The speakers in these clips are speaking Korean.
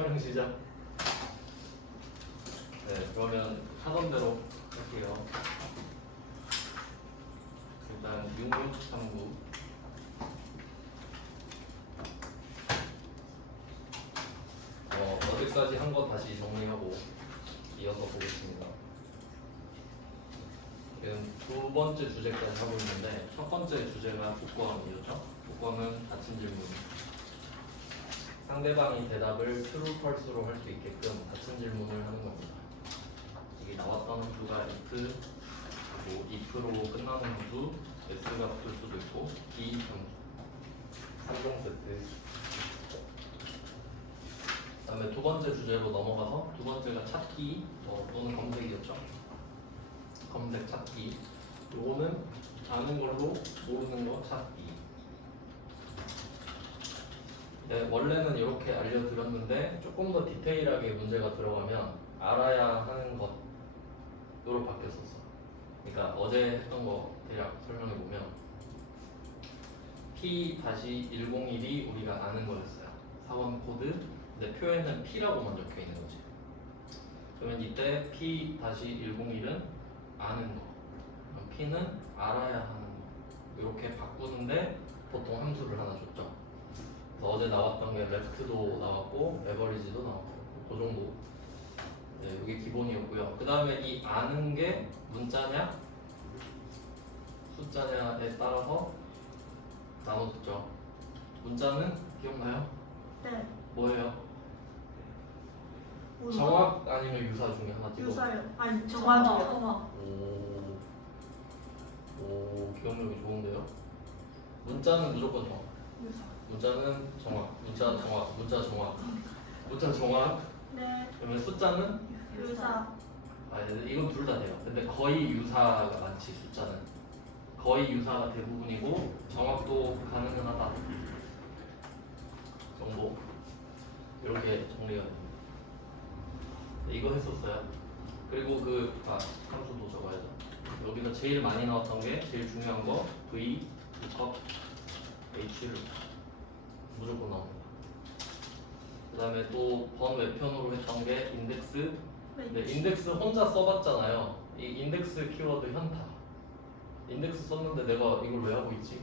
촬영 시작. 네, 그러면 하던 대로 할게요. 일단 6639 어디까지 한 거 다시 정리하고 이어서 보겠습니다. 지금 두 번째 주제까지 하고 있는데 첫 번째 주제가 복구함이었죠. 복구함은 닫힌 질문. 상대방이 대답을 true, false로 할 수 있게끔 닫힌 질문을 하는 겁니다. 이게 나왔던 함수가 if, 뭐 if로 끝나는 함수, s가 붙을 수도 있고 b 함수, 3종 세트. 그 다음에 두 번째 주제로 넘어가서 두 번째가 찾기 또는 검색이었죠. 검색 찾기. 요거는 아는 걸로 모르는 거 찾기. 네, 원래는 이렇게 알려드렸는데 조금 더 디테일하게 문제가 들어가면 알아야 하는 것으로 바뀌었었어. 그러니까 어제 했던 거 대략 설명해 보면 P-101이 우리가 아는 거였어요. 사원 코드. 근데 표에는 P라고만 적혀 있는 거지. 그러면 이때 P-101은 아는 거. 그럼 P는 알아야 하는 거. 이렇게 바꾸는데 보통 함수를 하나 줬죠. 그래서 어제 나왔던 게 레프트도 나왔고 에버리지도 나왔고 그 정도. 네, 이게 기본이었고요. 그 다음에 이 아는 게 문자냐 숫자냐에 따라서 나눠졌죠. 문자는 기억나요? 네. 뭐예요? 정확 아니면 유사 중에 하나 찍어. 유사요. 아니 정확이요. 정확. 오, 기억력이 좋은데요? 문자는 무조건 정확. 유사. 문자는 정확. 문자 정확. 문자 정확. 문자 정확. 네. 그러면 숫자는 유사. 이건 둘 다 돼요. 근데 거의 유사가 많지. 숫자는 거의 유사가 대부분이고 정확도 가능은 하다 정도. 이렇게 정리가 됩니다. 네, 이거 했었어요. 그리고 함수도 적어야죠. 여기서 제일 많이 나왔던 게 제일 중요한 거 V, V컵, H를 무조건 나옵니다. 그 다음에 또 번외편으로 했던 게 인덱스. 네, 인덱스 혼자 써봤잖아요. 이 인덱스 키워드 현타. 인덱스 썼는데 내가 이걸 왜 하고 있지?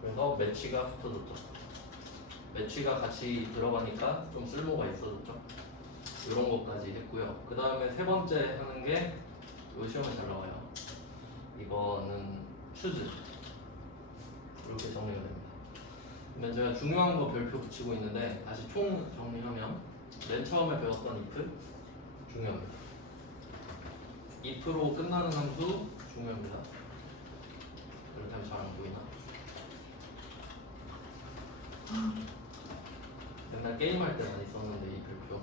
그래서 매치가 붙어졌죠. 매치가 같이 들어가니까 좀 쓸모가 있어졌죠. 이런 것까지 했고요. 그 다음에 세 번째 하는 게 이거 시험에 잘 나와요. 이거는 추즈. 이렇게 정리가 됩니다. 그러면 제가 중요한 거 별표 붙이고 있는데 다시 총 정리하면 맨 처음에 배웠던 if 중요합니다. if로 끝나는 함수 중요합니다. 이렇게 잘 안 보이나? 맨날 게임할 때 많이 썼는데 이 별표.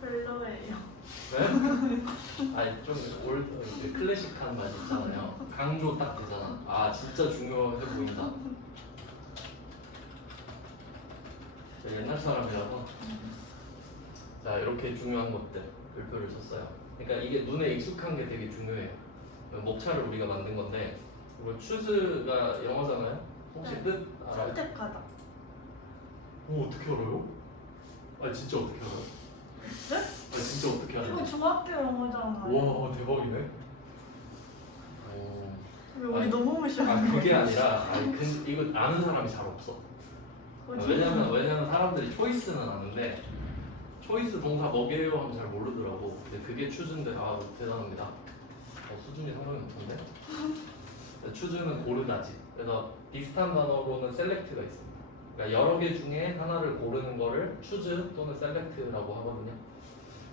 별로예요. 왜? 아니 좀 클래식한 맛 있잖아요. 강조 딱 되잖아. 아 진짜 중요해 보인다. 제가 옛날 사람이라서. 자 이렇게 중요한 것들 별표를 쳤어요. 그러니까 이게 눈에 익숙한 게 되게 중요해요. 목차를 우리가 만든 건데 이거 추즈가 영어잖아요. 혹시 네. 뜻 알아요? 선택하다. 어떻게 알아요? 아니 진짜 어떻게 알아요? 네? 아니 진짜 어떻게 알아요? 이거 중학교 영어잖아요. 와 대박이네. 왜 우리 아니, 너무 무시하는 거야? 그게 아니라 이거 아는 사람이 잘 없어. 왜냐면 사람들이 초이스는 아는데 초이스 동사 뭐게요 하면 잘 모르더라고. 근데 그게 추즈인데 대단합니다. 수준이 상당히 높은데. 추즈는 고르다지. 그래서 비슷한 단어로는 셀렉트가 있습니다. 그러니까 여러 개 중에 하나를 고르는 거를 추즈 또는 셀렉트라고 하거든요.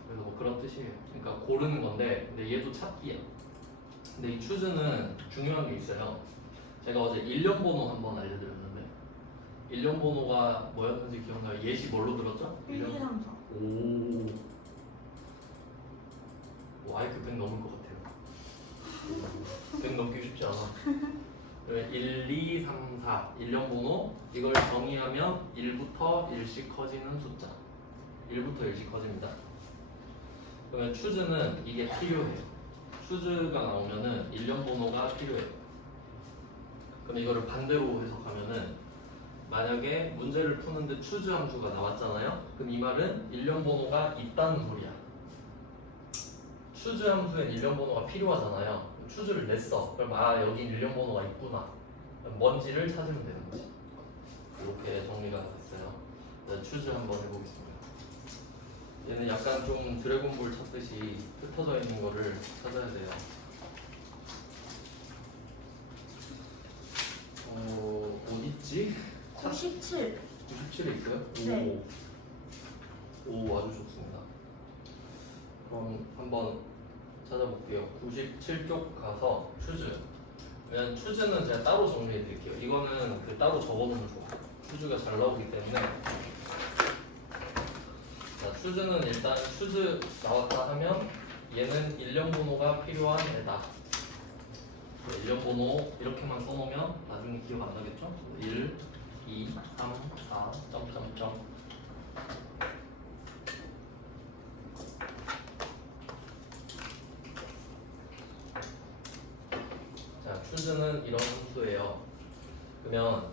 그래서 뭐 그런 뜻이에요. 그러니까 고르는 건데, 근데 얘도 찾기야. 근데 이 추즈는 중요한 게 있어요. 제가 어제 일련 번호 한번 알려드렸는데, 일련 번호가 뭐였는지 기억나요? 예시 뭘로 들었죠? 1, 2, 3, 4. 오, IQ 100 넘을 것 같아요. 100 넘기 쉽지 않아. 1, 2, 3, 4 일련 번호 이걸 정의하면 1부터 1씩 커지는 숫자 1부터 1씩 커집니다. 그러면 추즈는 이게 필요해요. 추즈가 나오면은 일련 번호가 필요해요. 그럼 이거를 반대로 해석하면은 만약에 문제를 푸는데 추즈 함수가 나왔잖아요. 그럼 이 말은 일련 번호가 있다는 소리야. 추즈 함수엔 일련 번호가 필요하잖아요. 추즈를 냈어. 그럼 아 여기 일련 번호가 있구나. 뭔지를 찾으면 되는 거지. 이렇게 정리가 됐어요. 네, 추즈 한번 해보겠습니다. 얘는 약간 좀 드래곤볼 찾듯이 흩어져 있는 거를 찾아야 돼요. 어딨지? 97. 97에 있어요? 네. 오, 아주 좋습니다. 그럼 한번 찾아볼게요. 97쪽 가서 추즈. 그냥 추즈는 제가 따로 정리해 드릴게요. 이거는 그 따로 적어놓으면 좋아요. 추즈가 잘 나오기 때문에. 자, 추즈는 일단 추즈 나왔다 하면 얘는 일련 번호가 필요한 애다. 일련 번호 이렇게만 써놓으면 나중에 기억 안 나겠죠? 1, 2, 3, 4, 점점점. 자, 추즈는 이런 함수예요. 그러면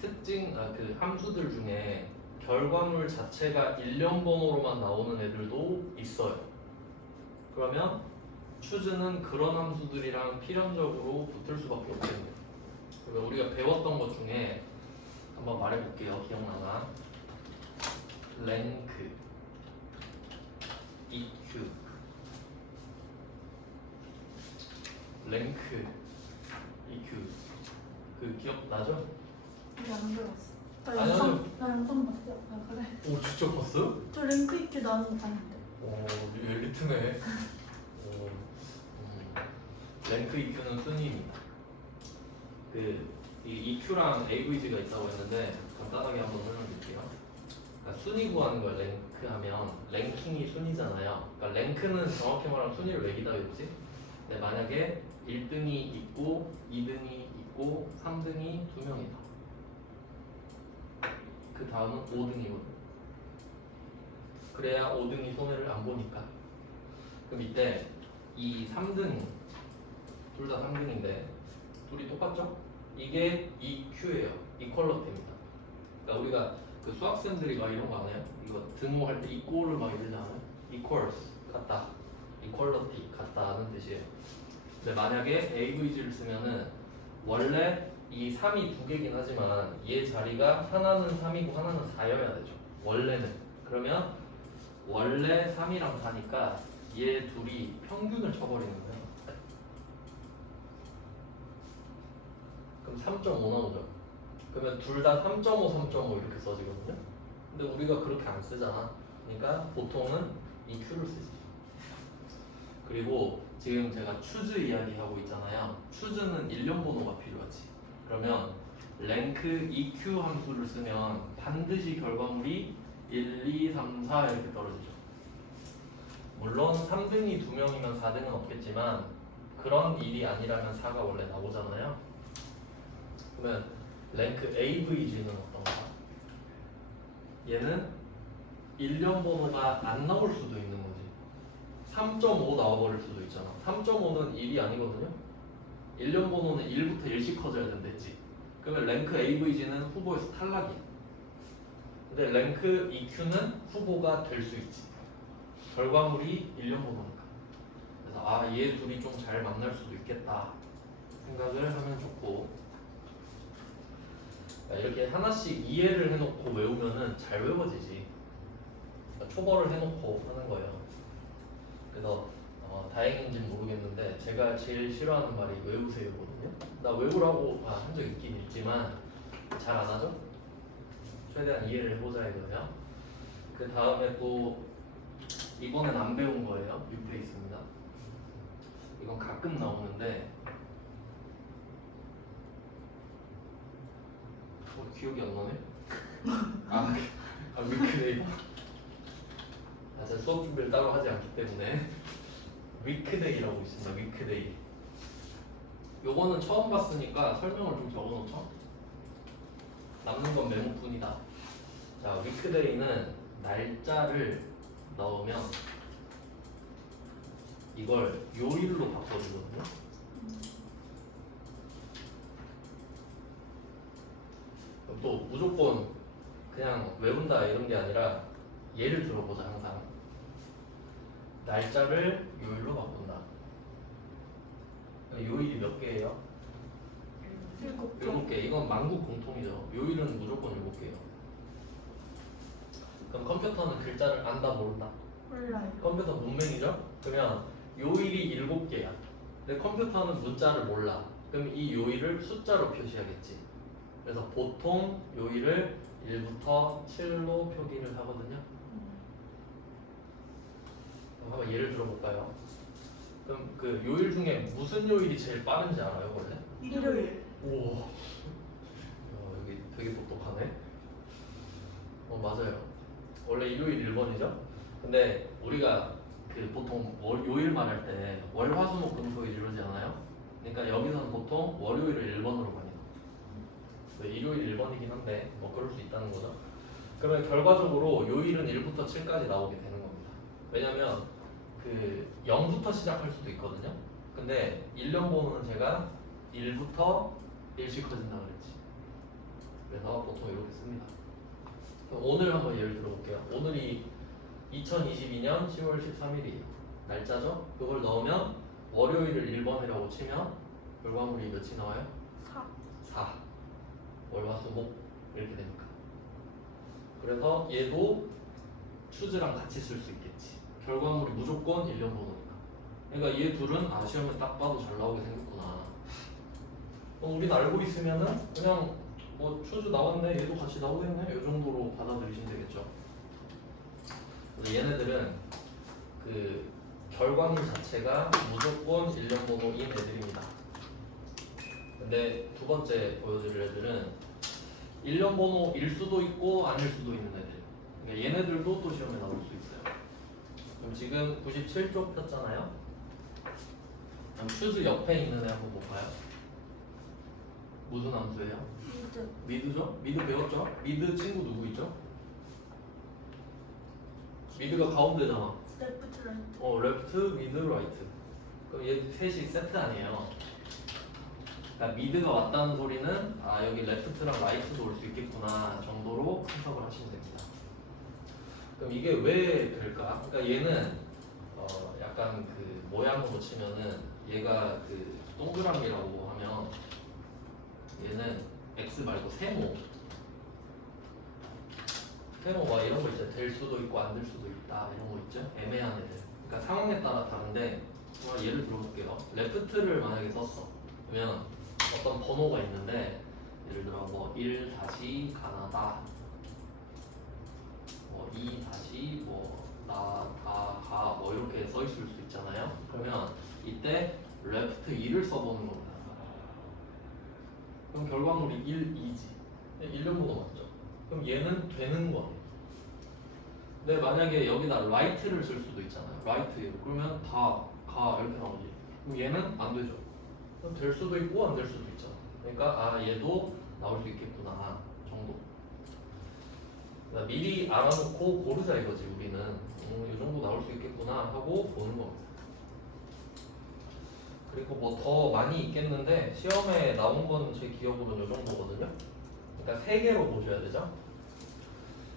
특징 그 함수들 중에 결과물 자체가 일련 번호로만 나오는 애들도 있어요. 그러면 추즈는 그런 함수들이랑 필연적으로 붙을 수밖에 없겠네요. 그러면 우리가 배웠던 것 중에 한번 말해볼게요. 기억나나? 랭크, EQ, 랭크, EQ 그 기억나죠? 이게 안 들었어. 나 아니요. 영상 봤어. 아 그래. 오 직접 봤어요? 저 랭크 있게 나오는 거 봤는데. 오 엘리트네. 오, 랭크 EQ는 순위입니다. 이 EQ랑 AVG가 있다고 했는데 간단하게 한번 설명드릴게요. 그러니까 순위 구하는 걸 랭크하면 랭킹이 순위잖아요. 그러니까 랭크는 정확히 말하면 순위를 매기다 했지. 근데 만약에 1등이 있고 2등이 있고 3등이 2명이다. 그 다음은 5등이거든. 그래야 5등이 손해를 안 보니까. 그럼 이때 이 3등 둘 다 3등인데 둘이 똑같죠? 이게 EQ예요. 이퀄러티입니다. 그러니까 우리가 그 수학생들이 막 이런 거 안 해요? 이거 등호할 때 이꼴을 막 이러지 않아요? equals 같다, equality 같다 하는 뜻이에요. 근데 만약에 AVG를 쓰면은 원래 이 3이 두 개긴 하지만 얘 자리가 하나는 3이고 하나는 4여야 되죠. 원래는. 그러면 원래 3이랑 4니까 얘 둘이 평균을 쳐버리는 거예요. 그럼 3.5 나오죠. 그러면 둘 다 3.5, 3.5 이렇게 써지거든요. 근데 우리가 그렇게 안 쓰잖아. 그러니까 보통은 EQ를 쓰지. 그리고 지금 제가 추즈 이야기하고 있잖아요. 추즈는 일련 번호가 필요하지. 그러면 랭크 EQ 함수를 쓰면 반드시 결과물이 1, 2, 3, 4 이렇게 떨어지죠. 물론 3등이 2명이면 4등은 없겠지만 그런 일이 아니라면 4가 원래 나오잖아요. 그러면 랭크 AVG는 어떤가? 얘는 일련 번호가 안 나올 수도 있는 거지. 3.5 나와버릴 수도 있잖아. 3.5는 1이 아니거든요. 일련 번호는 1부터 1씩 커져야 된댔지. 그러면 랭크 AVG는 후보에서 탈락이야. 근데 랭크 EQ는 후보가 될 수 있지. 결과물이 일련 번호니까. 그래서 얘 둘이 좀 잘 만날 수도 있겠다 생각을 하면 좋고, 이렇게 하나씩 이해를 해놓고 외우면은 잘 외워지지. 초벌을 해놓고 하는 거예요. 그래서 다행인지는 모르겠는데 제가 제일 싫어하는 말이 외우세요거든요. 나 외우라고 한 적 있긴 있지만 잘 안 하죠? 최대한 이해를 해보자 이거예요. 그 다음에 또 이번엔 안 배운 거예요. 뉴페이스입니다. 이건 가끔 나오는데 기억이 안 나네? 위크데이. 제가 수업 준비를 따로 하지 않기 때문에 위크데이라고 있습니다. 위크데이. 요거는 처음 봤으니까 설명을 좀 적어놓죠. 남는 건 메모뿐이다. 자, 위크데이는 날짜를 넣으면 이걸 요일로 바꿔주거든요. 또 무조건 그냥 외운다 이런 게 아니라 예를 들어보자. 항상 날짜를 요일로 바꾼다. 요일이 몇 개예요? 7개. 7개. 이건 만국 공통이죠. 요일은 무조건 7개예요. 그럼 컴퓨터는 글자를 안다 모른다? 몰라요. 컴퓨터 문맹이죠? 그러면 요일이 7개야. 근데 컴퓨터는 문자를 몰라. 그럼 이 요일을 숫자로 표시하겠지. 그래서 보통 요일을 1부터 7로 표기를 하거든요. 그럼 한번 예를 들어볼까요? 그럼 그 요일 중에 무슨 요일이 제일 빠른지 알아요, 원래? 일요일. 우와. 여기 되게 똑똑하네. 맞아요. 원래 일요일 1번이죠? 근데 우리가 그 보통 요일 말할 때 월, 화, 수, 목, 금, 토, 일 이러지 않아요? 그러니까 여기서는 보통 월요일을 1번으로 많이 넣어. 일요일 1번이긴 한데 뭐 그럴 수 있다는 거죠. 그러면 결과적으로 요일은 1부터 7까지 나오게 되는 겁니다. 왜냐면 그 0부터 시작할 수도 있거든요. 근데 1년 번호는 제가 1부터 1씩 커진다 그랬지. 그래서 보통 이렇게 씁니다. 그럼 오늘 한번 예를 들어볼게요. 오늘이 2022년 10월 13일이에요. 날짜죠? 그걸 넣으면 월요일을 1번이라고 치면 결과물이 몇이 나와요? 4. 4. 월화수목 이렇게 되니까. 그래서 얘도 추즈랑 같이 쓸 수 있겠지. 결과물이 무조건 1년 번호니까. 그러니까 얘 둘은 시험에 딱 봐도 잘 나오게 생겼구나. 우리는 알고 있으면은 그냥 뭐 추즈 나왔네, 얘도 같이 나오겠네, 이 정도로 받아들이시면 되겠죠. 근데 얘네들은 그 결과물 자체가 무조건 1년 번호인 애들입니다. 근데 두 번째 보여드릴 애들은 1년 번호일 수도 있고 아닐 수도 있는 애들. 그러니까 얘네들도 또 시험에 나올 수 있어요. 그럼 지금 97쪽 폈잖아요. 그럼 추즈 옆에 있는 애 한번 볼까요? 무슨 함수예요? 미드. 미드죠? 미드 배웠죠? 미드 친구 누구 있죠? 미드가 가운데잖아. 레프트 라이트. 레프트, 미드, 라이트. 그럼 얘 셋이 세트 아니에요. 그러니까 미드가 왔다는 소리는 여기 레프트랑 라이트도 올 수 있겠구나 정도로 해석을 하시면 됩니다. 그럼 이게 왜 될까? 그러니까 얘는 약간 그 모양으로 치면은 얘가 그 동그라미라고 하면 얘는 X 말고 세모 막 이런 거 있죠. 될 수도 있고 안 될 수도 있다 이런 거 있죠. 애매한 애들. 그러니까 상황에 따라 다른데 예를 들어볼게요. 레프트를 만약에 썼어. 그러면 어떤 번호가 있는데 예를 들어 뭐 1 다시 가나다, 뭐 2 다시 뭐 나가 뭐 이렇게 써 있을 수 있잖아요. 그러면 이때 레프트 2를 써보는 겁니다. 그럼 결과물이 1, 2지. 1년 번호 맞죠? 그럼 얘는 되는 거예요. 근데 만약에 여기다 라이트를 쓸 수도 있잖아요. 라이트 그러면 다 가 이렇게 나오지. 그럼 얘는 안 되죠. 그럼 될 수도 있고 안 될 수도 있잖아. 그러니까 얘도 나올 수 있겠구나 정도. 그러니까 미리 알아놓고 고르자 이거지. 우리는 이 정도 나올 수 있겠구나 하고 보는 겁니다. 그리고 뭐 더 많이 있겠는데 시험에 나온 건 제 기억으로는 이 정도거든요. 그러니까 3개로 보셔야 되죠.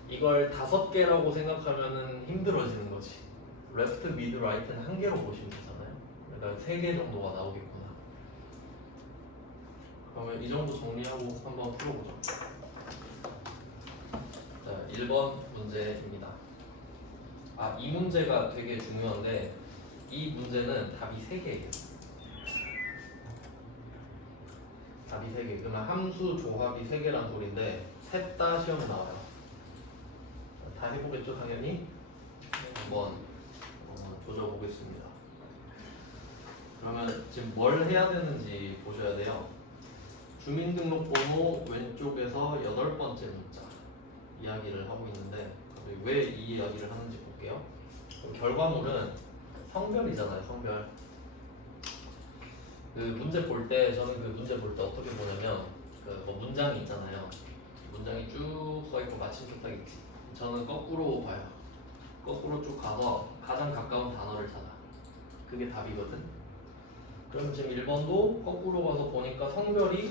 이걸 5개라고 생각하면은 힘들어지는 거지. 레프트, 미드, 라이트는 1개로 보시면 되잖아요. 그러니까 3개 정도가 나오겠구나. 그러면 이 정도 정리하고 한번 풀어보죠. 자, 1번 문제입니다. 이 문제가 되게 중요한데 이 문제는 답이 3개예요. 답이 3개. 그러면 함수 조합이 3개란 소리인데 셋 다 시험에 나와요. 다 해보겠죠, 당연히. 한번 조져보겠습니다. 그러면 지금 뭘 해야 되는지 보셔야 돼요. 주민등록번호 왼쪽에서 8번째 문자 이야기를 하고 있는데 왜 이 이야기를 하는지 볼게요. 그럼 결과물은 성별이잖아요, 성별. 그 문제 볼 때 저는 그 문제 볼 때 어떻게 보냐면 그 뭐 문장이 있잖아요. 문장이 쭉 써있고 마침표 딱 있지. 저는 거꾸로 봐요. 거꾸로 쭉 가서 가장 가까운 단어를 찾아. 그게 답이거든. 그럼 지금 1번도 거꾸로 가서 보니까 성별이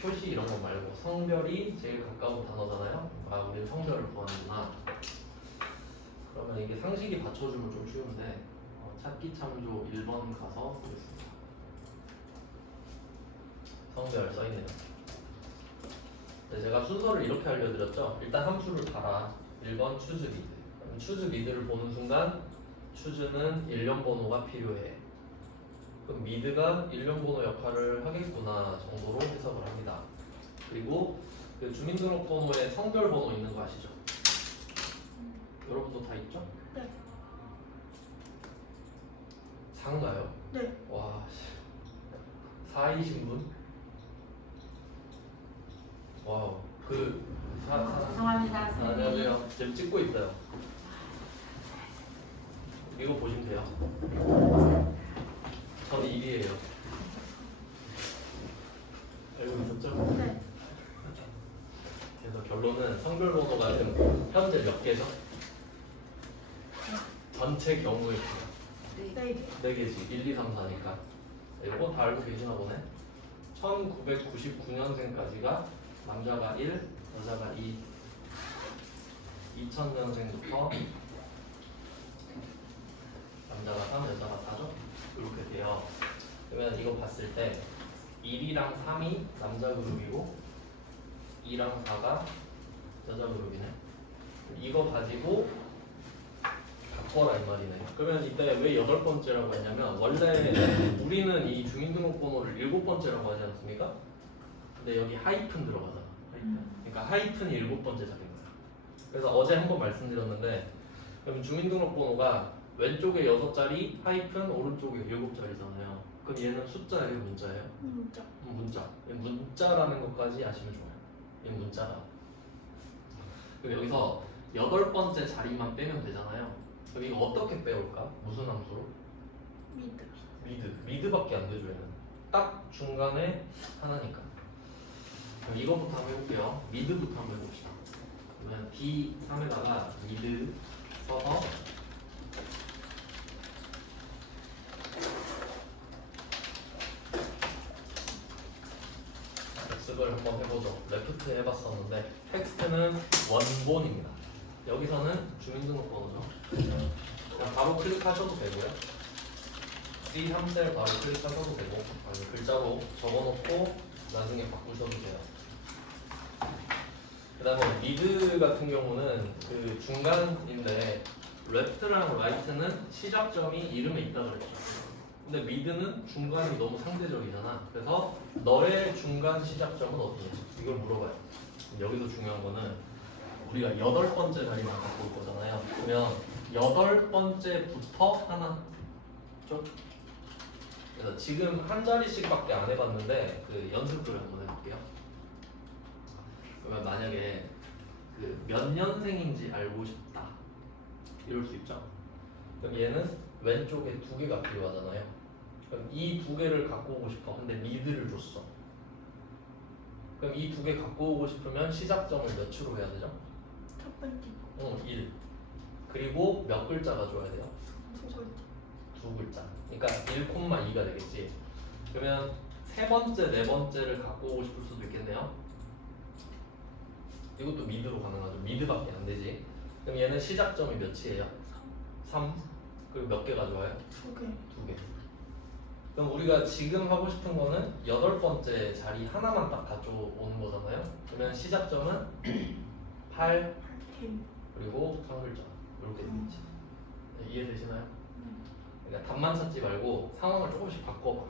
표시 이런 거 말고 성별이 제일 가까운 단어잖아요. 아, 우리는 성별을 구하는구나. 그러면 이게 상식이 받쳐주면 좀 쉬운데 찾기 참조 1번 가서 보겠습니다. 성별 써있네요. 네, 제가 순서를 이렇게 알려드렸죠. 일단 함수를 달아. 1번 추즈 미드. 그럼 추즈 미드를 보는 순간 추즈는 일련 번호가 필요해. 그럼 미드가 일련 번호 역할을 하겠구나 정도로 해석을 합니다. 그리고 그 주민등록번호에 성별 번호 있는 거 아시죠? 여러분도 다 있죠? 네. 4인가요? 네. 와, 4이신 분? 와우. 죄송합니다. 안녕하세요. 지금 찍고 있어요. 이거 보시면 돼요. 저는 1이에요. 알고 있었죠? 네. 그래서 결론은 성별 번호가 지금 현재 몇 개죠? 전체 경우의 수가 네. 4개지. 1, 2, 3, 4니까. 이거 다 알고 계시나 보네. 1999년생까지가 남자가 1, 여자가 2. 2000년생부터 남자가 3, 여자가 4죠? 이렇게 돼요. 그러면 이거 봤을 때 1이랑 3이 남자 그룹이고 2랑 4가 여자 그룹이네. 이거 가지고 바꿔라 이 말이네. 그러면 이때 왜 8번째라고 했냐면 원래 우리는 이 주민등록번호를 7번째라고 하지 않습니까? 근데 여기 하이픈 들어가잖아. 그러니까 하이픈이 7번째 자리인 거야. 그래서 어제 한번 말씀드렸는데 그럼 주민등록번호가 왼쪽에 6자리, 하이픈 오른쪽에 7자리잖아요. 그럼 얘는 숫자예요, 문자예요? 문자. 문자. 문자라는 것까지 아시면 좋아요. 얘는 문자다. 그럼 여기서 8번째 자리만 빼면 되잖아요. 그럼 이거 어떻게 빼올까? 무슨 함수로? 미드. 미드밖에 안 되죠 얘는. 딱 중간에 하나니까. 그럼 이거부터 한번 해볼게요. 미드부터 한번 해봅시다. 그러면 D3에다가 미드 써서 복습을 한번 해보죠. 레프트 해봤었는데 텍스트는 원본입니다. 여기서는 주민등록번호죠. 그냥 바로 클릭하셔도 되고요. C3셀 바로 클릭하셔도 되고 아니, 글자로 적어놓고 나중에 바꾸셔도 돼요. 그 다음에 미드 같은 경우는 그 중간인데 레프트랑 라이트는 시작점이 이름에 있다 그랬죠. 근데 미드는 중간이 너무 상대적이잖아. 그래서 너의 중간 시작점은 어디냐 이걸 물어봐요. 여기서 중요한 거는 우리가 8번째 자리만 갖고 올 거잖아요. 그러면 8번째부터 하나 죠? 그래서 지금 한 자리씩밖에 안 해봤는데 그 연습을 한번 해볼게요. 그러면 만약에 그 몇 년생인지 알고 싶다 이럴 수 있죠. 그럼 얘는 왼쪽에 2개가 필요하잖아요. 그럼 이 2개를 갖고 오고 싶어. 근데 미드를 줬어. 그럼 이 2개 갖고 오고 싶으면 시작점을 몇으로 해야 되죠? 첫 번째. 1. 그리고 몇 글자가 줘야 돼요? 두 번째. 2글자. 그러니까 1,2가 되겠지. 그러면 세 번째, 네 번째를 갖고 오고 싶을 수도 있겠네요. 이것도 미드로 가능하죠. 미드밖에 안 되지. 그럼 얘는 시작점이 몇이에요? 3. 그리고 몇 개 가져와요? 2개. 2개. 그럼 우리가 지금 하고 싶은 거는 8번째 자리 하나만 딱 가져오는 거잖아요. 그러면 시작점은 8 8팀. 그리고 한 글자 이렇게 되겠지. 네, 이해되시나요? 그러니까 답만 찾지 말고 상황을 조금씩 바꿔봐.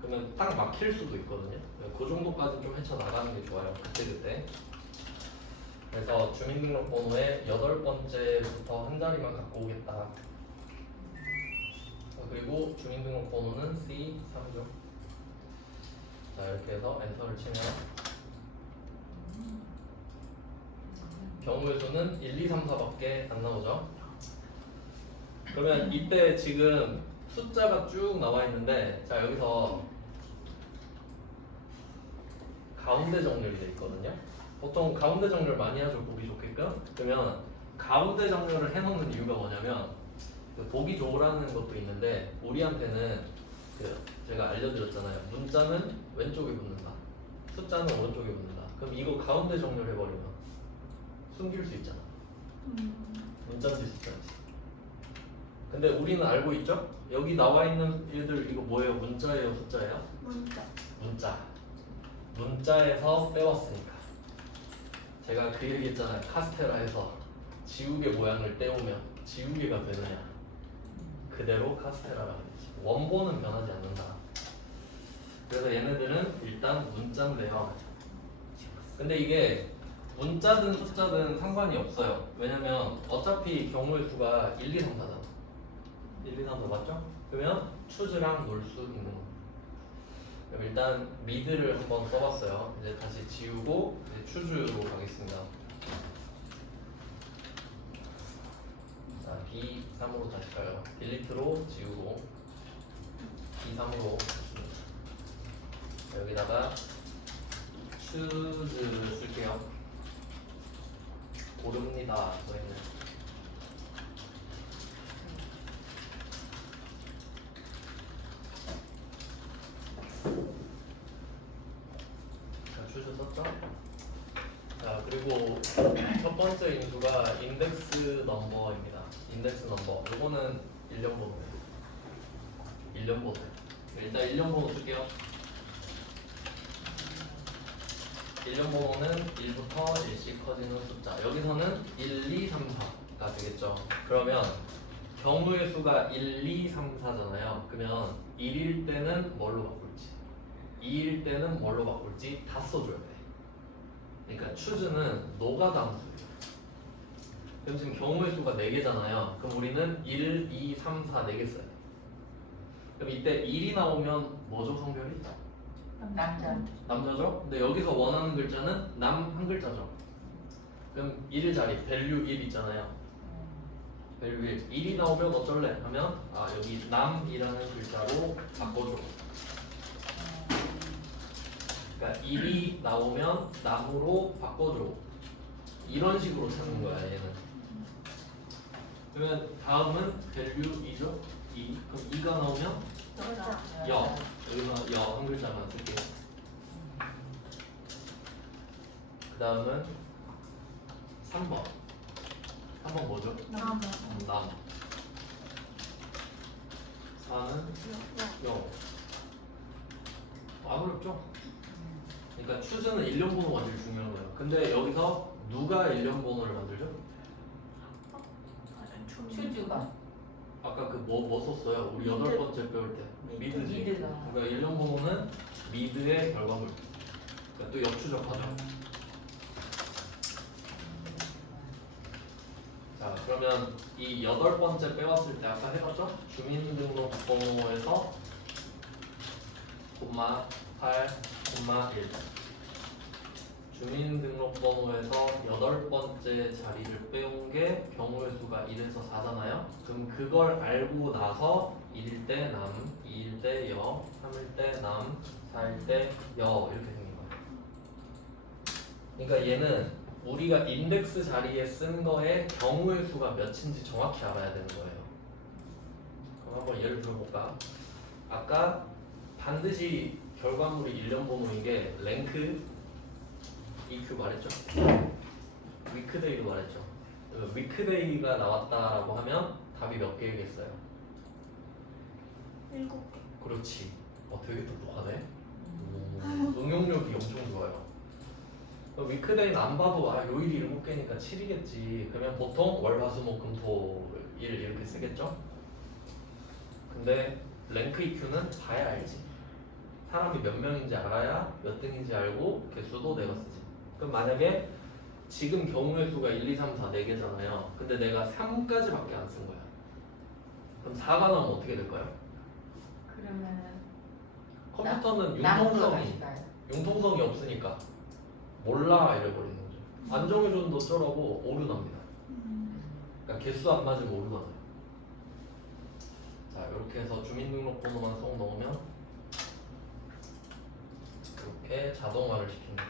그러면 딱 막힐 수도 있거든요. 그 정도까지 좀 헤쳐나가는 게 좋아요. 그때그때. 그래서 주민등록번호에 8번째부터 한 자리만 갖고 오겠다. 그리고 주민등록번호는 C3죠. 자 이렇게 해서 엔터를 치면 경우의 수는 1, 2, 3, 4밖에 안 나오죠. 그러면 이때 지금 숫자가 쭉 나와 있는데 자 여기서 가운데 정렬이 돼 있거든요. 보통 가운데 정렬 많이 하죠. 보기 좋게끔. 그러면 가운데 정렬을 해놓는 이유가 뭐냐면 그 보기 좋으라는 것도 있는데 우리한테는 그 제가 알려드렸잖아요. 문자는 왼쪽에 붙는다. 숫자는 오른쪽에 붙는다. 그럼 이거 가운데 정렬해버리면 숨길 수 있잖아. 문자인지 숫자인지. 근데 우리는 알고 있죠? 여기 나와 있는 얘들 이거 뭐예요? 문자예요? 숫자예요? 문자. 문자. 문자에서 빼왔으니까. 제가 그 얘기 했잖아요. 카스테라에서 지우개 모양을 떼우면 지우개가 되느냐. 그대로 카스테라라고 되지. 원본은 변하지 않는다. 그래서 얘네들은 일단 문자인데요. 근데 이게 문자든 숫자든 상관이 없어요. 왜냐면 어차피 경우의 수가 1, 2, 3, 4잖아. 1, 2, 3, 4 맞죠? 그러면 추즈랑 놀 수 있는 거. 그럼 일단 미드를 한번 써봤어요. 이제 다시 지우고 이제 추즈로 가겠습니다. 자, B3으로 다시 가요. 딜리트로 지우고 B3으로 여기다가 추즈를 쓸게요. 고릅니다. 저희는 자, 추즈 썼죠? 자, 그리고 첫 번째 인수가 인덱스 넘버입니다. 인덱스 넘버. 이거는 1년 번호예요. 1년 번호. 일단 1년 번호 쓸게요. 1년 번호는 1부터 1씩 커지는 숫자. 여기서는 1, 2, 3, 4가 되겠죠. 그러면 경우의 수가 1, 2, 3, 4잖아요. 그러면 1일 때는 뭘로 바꿀지, 2일 때는 뭘로 바꿀지 다 써줘야 돼. 그러니까 추즈는 노가다함수예요. 그럼 지금 경우의 수가 4개잖아요. 그럼 우리는 1, 2, 3, 4, 4개 써야 돼. 그럼 이때 1이 나오면 뭐죠, 성별이? 남자. 남자죠? 근데 여기서 원하는 글자는 남 한 글자죠. 그럼 1 자리, value 1 있잖아요. value 1. 1이 나오면 어쩔래? 하면 여기 남이라는 글자로 바꿔줘. 그러니까 1이 나오면 남으로 바꿔줘. 이런 식으로 찾는 거야, 얘는. 그러면 다음은 value 2죠? 2. 그럼 2가 나오면 여. 여기서 여 한 글자만 쓸게요. 그 다음은 3번. 3번 뭐죠? 남. 남. 4는 여. 어렵죠? 그러니까 추즈는 일련 번호가 제일 중요한 거예요. 근데 여기서 누가 일련 번호를 만들죠? 추주가. 아까 그 뭐 썼어요? 우리 미드. 8번째 배울 때 미드지. 미드가. 그러니까 일련 번호는 미드의 결과물. 그러니까 또 역추적하죠. 자, 그러면 이 8번째 빼왔을 때 아까 해봤죠? 주민등록번호에서 콤마 8, 콤마 1. 주민등록번호에서 8번째 자리를 빼온 게 경우의 수가 1에서 4잖아요. 그럼 그걸 알고 나서 1일 때 남, 2일 때 여, 3일 때 남, 4일 때 여 이렇게 생긴 거예요. 그러니까 얘는 우리가 인덱스 자리에 쓴 거에 경우의 수가 몇인지 정확히 알아야 되는 거예요. 그럼 한번 예를 들어볼까? 아까 반드시 결과물이 일련 번호인 게 랭크 EQ 말했죠? 위크데이로 말했죠? 위크데이가 나왔다라고 하면 답이 몇 개겠어요? 7개. 그렇지. 되게 똑똑하네. 응용력이 엄청 좋아요. 위크데이는 안 봐도 요일이 7개니까 7이겠지. 그러면 보통 월, 화, 수, 목, 금, 토, 일 이렇게 쓰겠죠? 근데 랭크 EQ는 봐야 알지. 사람이 몇 명인지 알아야 몇 등인지 알고 개수도 내가 쓰지. 그럼 만약에 지금 경우의 수가 1, 2, 3, 4 4개잖아요. 근데 내가 3까지밖에 안 쓴 거야. 그럼 4가 나오면 어떻게 될까요? 그러면은 컴퓨터는 남으로 다시 가요. 융통성이 없으니까 몰라 이래버리는 거죠. 안 정해줬는데 어쩌라고 오류 납니다. 그러니까 개수 안 맞으면 오류 나요. 자, 이렇게 해서 주민등록번호만 쏙 넣으면 이렇게 자동화를 시키는 거죠.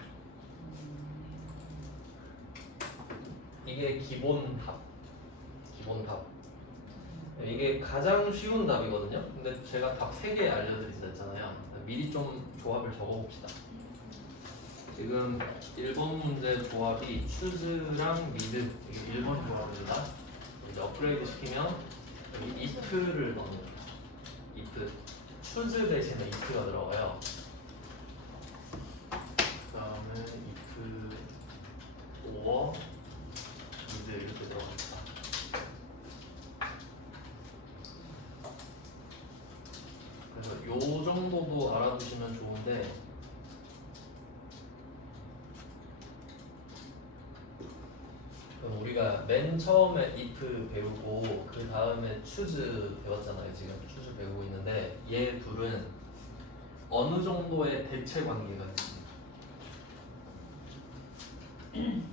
이게 기본 답. 기본 답. 이게 가장 쉬운 답이거든요. 근데 제가 답 3개 알려드린다 했잖아요. 미리 좀 조합을 적어봅시다. 지금 1번 문제 조합이 추즈랑 미드 이게 1번 조합입니다. 이제 업그레이드 시키면 여기 if를 넣는 거예요. if 추즈 대신에 if가 들어가요. 그 다음에 if or 미드 이렇게 들어갑니다. 그래서 요 정도도 알아두시면 좋은데 그럼 우리가 맨 처음에 if 배우고 그 다음에 choose 배웠잖아요. 지금 choose 배우고 있는데 얘 둘은 어느 정도의 대체 관계가 있습니다.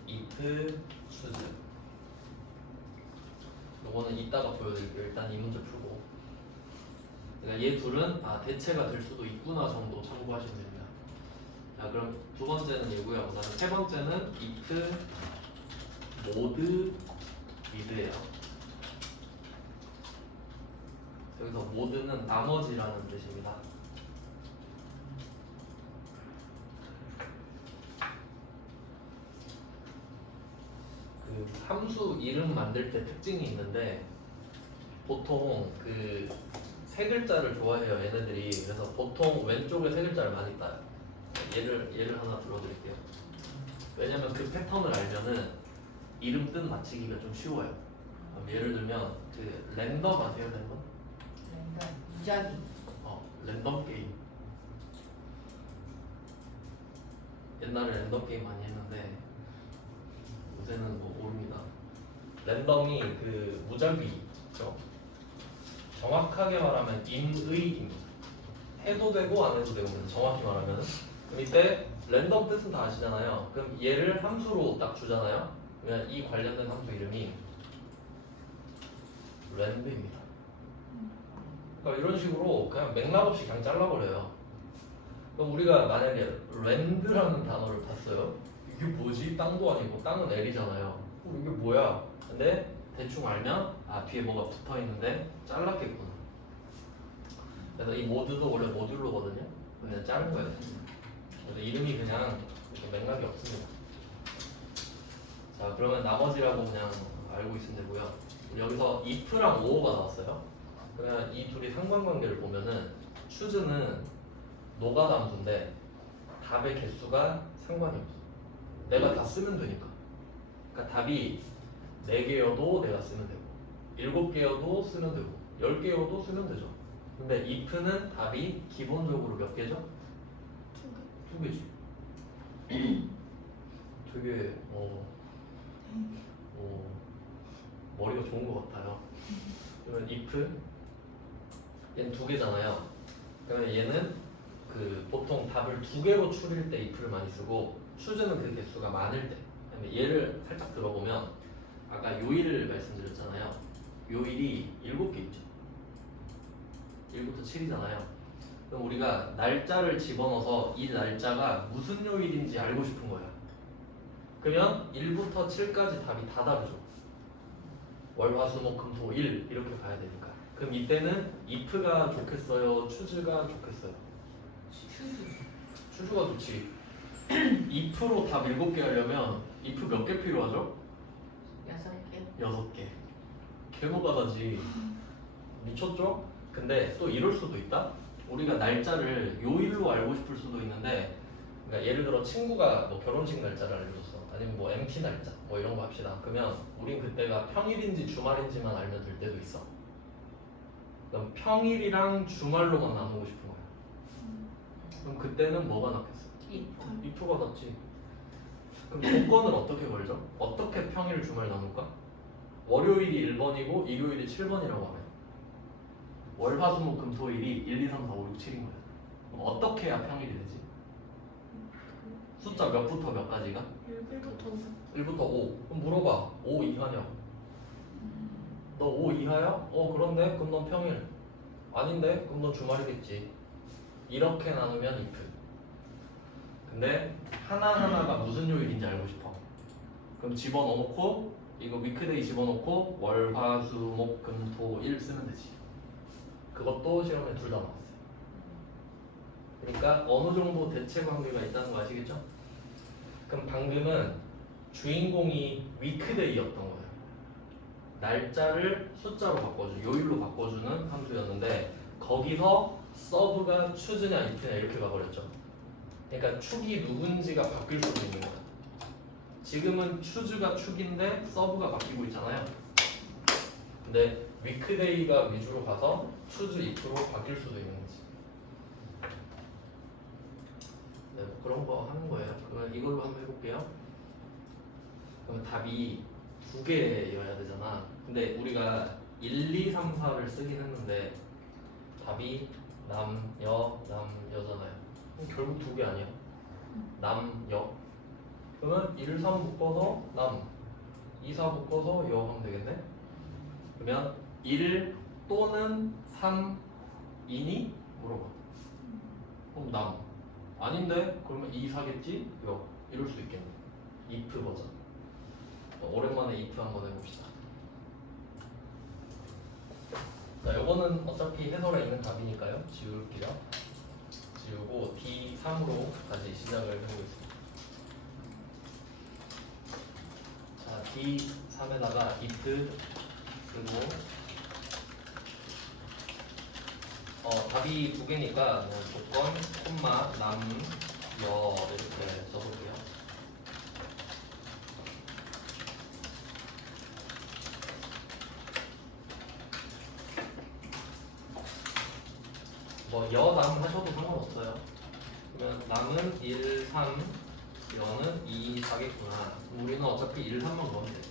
if, choose. 요거는 이따가 보여드릴게요. 일단 이 문제 풀고. 그러니까 얘 둘은 대체가 될 수도 있구나 정도 참고하시면 됩니다. 자, 그럼 두 번째는 얘고요. 그다음에 세 번째는 if 모드 미드예요. 여기서 모드는 나머지라는 뜻입니다. 그 함수 이름 만들 때 특징이 있는데 보통 그 세 글자를 좋아해요 얘네들이. 그래서 보통 왼쪽에 세 글자를 많이 따요. 예를 하나 들어드릴게요. 왜냐면 그 패턴을 알면은 이름 뜻 맞히기가 좀 쉬워요. 예를 들면 그 랜덤 아세요? 랜덤? 랜덤 무작위. 랜덤 게임. 옛날에 랜덤 게임 많이 했는데 요새는 뭐 모릅니다. 랜덤이 그 무작위죠. 정확하게 말하면 임의입니다. 해도 되고 안 해도 되고 정확히 말하면 이때 랜덤 뜻은 다 아시잖아요. 그럼 얘를 함수로 딱 주잖아요. 그러면 이 관련된 함수 이름이 랜드입니다. 그러니까 이런 식으로 그냥 맥락 없이 그냥 잘라버려요. 그럼 우리가 만약에 랜드라는 단어를 봤어요. 이게 뭐지? 땅도 아니고 땅은 L이잖아요. 이게 뭐야? 근데 대충 알면 뒤에 뭐가 붙어 있는데 잘랐겠구나. 그래서 이 모드도 원래 모듈로거든요. 근데 자른 거예요. 그래서 이름이 그냥 이렇게 맥락이 없습니다. 자, 그러면 나머지라고 그냥 알고 있으면 되고요. 여기서 if랑 or가 나왔어요. 그러면 이 둘이 상관관계를 보면은 choose는 노가다 함수인데 답의 개수가 상관이 없어. 내가 다 쓰면 되니까. 그러니까 답이 4개여도 내가 쓰면 되고 7개여도 쓰면 되고 10개여도 쓰면 되죠. 근데 if는 답이 기본적으로 몇 개죠? 2개지. 되게 머리가 좋은 것 같아요. 그러면 if 얘는 2개잖아요. 그러면 얘는 그 보통 답을 2개로 추릴 때 if를 많이 쓰고 choose는 그 개수가 많을 때. 그다음에 얘를 살짝 들어보면 아까 요일을 말씀드렸잖아요. 요일이 7개 있죠. 1부터 7이잖아요. 그럼 우리가 날짜를 집어넣어서 이 날짜가 무슨 요일인지 알고 싶은 거예요. 그러면 1부터 7까지 답이 다 다르죠. 월, 화, 수, 목, 금, 토, 일 이렇게 가야 되니까. 그럼 이때는 if가 좋겠어요? choose가 좋겠어요? choose가 좋지. if로 답 7개 하려면 if 몇 개 필요하죠? 6개. 6개. 개노가다지. 미쳤죠? 근데 또 이럴 수도 있다. 우리가 날짜를 요일로 알고 싶을 수도 있는데, 그러니까 예를 들어 친구가 뭐 결혼식 날짜를 알려줬어. 아니면 뭐 MT 날짜, 뭐 이런 거 합시다. 그러면 우린 그때가 평일인지 주말인지만 알면 될 때도 있어. 그럼 평일이랑 주말로만 나누고 싶은 거야. 그럼 그때는 뭐가 낫겠어? if가 낫지. 그럼 조건을 어떻게 걸죠? 어떻게 평일 주말 나눌까? 월요일이 1번이고 일요일이 7번이라고 하면 월, 화, 수, 목, 금, 토, 일이 1, 2, 3, 4, 5, 6, 7인 거야. 그럼 어떻게 해야 평일이 되지? 숫자 몇부터 몇 가지가? 1부터 5. 그럼 물어봐. 5 이하냐고. 너 5 이하야? 그런데? 그럼 넌 평일. 아닌데? 그럼 넌 주말이겠지. 이렇게 나누면 if. 근데 하나하나가 무슨 요일인지 알고 싶어. 그럼 집어넣고 이거 위크데이 집어넣고 월, 화, 수, 목, 금, 토, 일 쓰면 되지. 그것도 시험에 둘 다 나왔어요. 그러니까 어느 정도 대체 관계가 있다는 거 아시겠죠? 그럼 방금은 주인공이 위크데이였던 거예요. 날짜를 숫자로 바꿔주는, 요일로 바꿔주는 함수였는데 거기서 서브가 추즈냐 이트냐 이렇게 가버렸죠. 그러니까 축이 누군지가 바뀔 수도 있는 거야. 지금은 추즈가 축인데 서브가 바뀌고 있잖아요. 근데 위크데이가 위주로 가서 추즈 if로 바뀔 수도 있는 거지. 네, 뭐 그런 거 하는 거예요. 그러면 이걸로 한번 해볼게요. 그러면 답이 두 개여야 되잖아. 근데 우리가 1, 2, 3, 4를 쓰긴 했는데 답이 남, 여잖아요. 그럼 결국 두 개 아니야? 남, 여. 그러면 1, 3 묶어서 남, 2, 4 묶어서 여 하면 되겠네? 그러면 1 또는 3이니? 물어봐. 그럼 남. 아닌데? 그러면 2, 4겠지? 여. 이럴 수 있겠네. if 버전. 오랜만에 if 한번 해봅시다. 자, 요거는 어차피 해설에 있는 답이니까요. 지울게요. 지우고 D3으로 다시 시작을 해보겠습니다. 자, D3에다가 if 쓰고 답이 두 개니까 조건, 콤마, 남, 여 이렇게 써볼게요. 뭐 여남 하셔도 상관없어요. 그러면 남은 1, 3, 여는 2, 4겠구나. 우리는 어차피 1, 3만 넣으면 돼.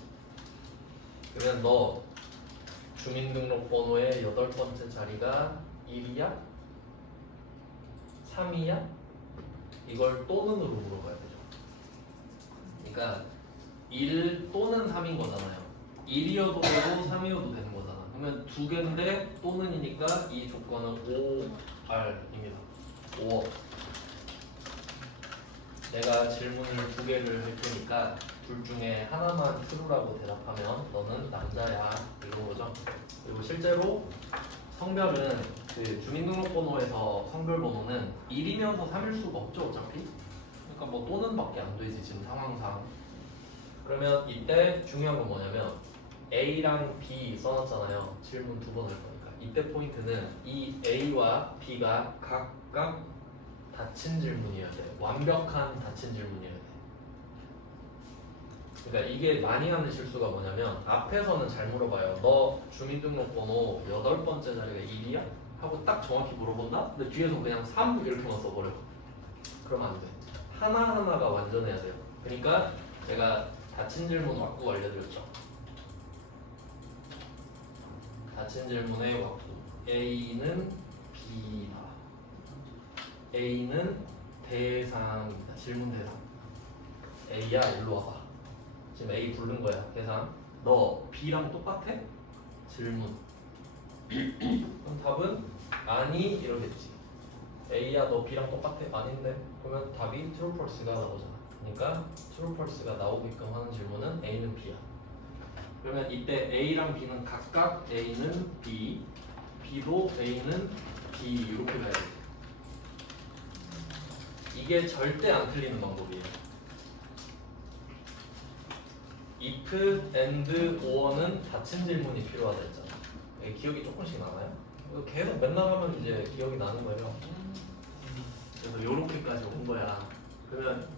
그러면 너 주민등록번호의 8번째 자리가 1이야? 3이야? 이걸 또는으로 물어봐야 되죠. 그러니까 1 또는 3인 거잖아요. 1이어도 되고 3이어도 되는 거잖아. 그러면 두 개인데 또는이니까 이 조건은 5R입니다. 5억. 내가 질문을 두 개를 할 테니까 둘 중에 하나만 true라고 대답하면 너는 남자야 이런 거죠. 그리고 실제로 성별은 그 주민등록번호에서 성별번호는 1이면서 3일 수가 없죠 어차피. 그러니까 뭐 또는밖에 안 되지 지금 상황상. 그러면 이때 중요한 건 뭐냐면 A랑 B 써놨잖아요. 질문 두 번 할 거니까. 이때 포인트는 이 A와 B가 각각 닫힌 질문이어야 돼. 완벽한 닫힌 질문이어야 돼. 그러니까 이게 많이 하는 실수가 뭐냐면 앞에서는 잘 물어봐요. 너 주민등록번호 8번째 자리가 1이야? 하고 딱 정확히 물어본다? 근데 뒤에서 그냥 3 이렇게만 써버려. 그러면 안 돼. 하나하나가 완전해야 돼요. 그러니까 제가 닫힌 질문 왁구 알려드렸죠. 닫힌 질문의 왁구. A는 B다. A는 대상이다. 질문 대상. A야 일로 와봐. 지금 A 부른 거야. 대상. 너 B랑 똑같아? 질문. 그럼 답은 아니 이러겠지. A야 너 B랑 똑같아? 아닌데. 그러면 답이 true false가 나오잖아. 그러니까 true false가 나오게끔 하는 질문은 A는 B야. 그러면 이때 A랑 B는 각각 A는 B, B도 A는 B 이렇게 가야 돼. 이게 절대 안 틀리는 방법이에요. if, and, or는 닫힌 질문이 필요하다 했잖아. 기억이 조금씩 나나요? 이거 계속 맨날 하면 이제 기억이 나는 거예요. 그래서 요렇게까지 온 거야. 그러면